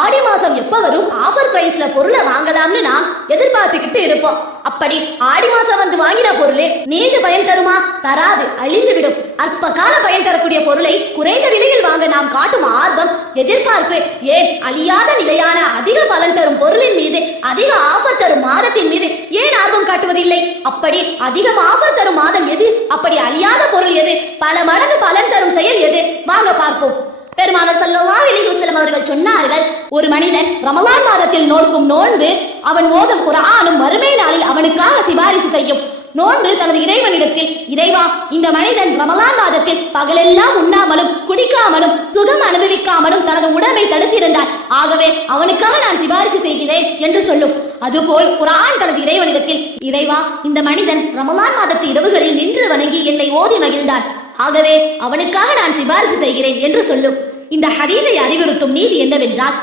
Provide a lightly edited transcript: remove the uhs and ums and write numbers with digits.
ஆடி மாசம் எப்ப வரும் ஆஃபர் பிரைஸ்ல பொருளை வாங்கலாம்னு நாம் எதிர்பார்த்துக்கிட்டு இருப்போம். அப்படி ஆடி மாசம் வந்து வாங்கின பொருளே நீண்ட பயன் தருமா? தராது, அழிந்து விடும். அற்ப கால பயன் தரக்கூடிய பொருளை குறைந்த விலையில் வாங்க நாம் காட்டும் ஆர்வம், எதிர்பார்ப்பு, ஏன் அழியாத நிலையான அதிக பலன் தரும் பொருளின் மீது, அதிக ஆஃபர் தரும் மாதத்தின் மீது ஏன் ஆர்வம் காட்டுவதில்லை? அப்படி அதிகம் ஆஃபர் தரும் மாதம் எது? அப்படி அழியாத பொருள் எது? பல மடங்கு பலன் தரும் செயல் எது? வாங்க பார்ப்போம். பெருமானார் ஸல்லல்லாஹு அலைஹி வஸல்லம் அவர்கள் சொன்னார்கள், ஒரு மனிதன் ரமலான் மாதத்தில் நோக்கும் நோன்பு அவன் ஓதும் குர்ஆனும் மறுமை நாளில் அவனுக்காக சிபாரிசு செய்யும். நோன்பு தனது இறைவனிடத்தில், இறைவா, இந்த மனிதன் ரமலான் மாதத்தில் பகலெல்லாம் உண்ணாமலும் குடிக்காமலும் சுகம் அனுபவிக்காமலும் தனது உடம்பை தடுத்திருந்தான், ஆகவே அவனுக்காக நான் சிபாரிசு செய்கிறேன் என்று சொல்லும். அதுபோல் குர்ஆன் தனது இறைவனிடத்தில், இறைவா, இந்த மனிதன் ரமலான் மாதத்து இரவுகளில் நின்று வணங்கி என்னை ஓதி மகிழ்ந்தான், ஆகவே அவனுக்காக நான் சிபாரிசு செய்கிறேன் என்று சொல்லும். இந்த ஹதீஸை அறிவுறுத்தும் நீதி என்னவென்றால்,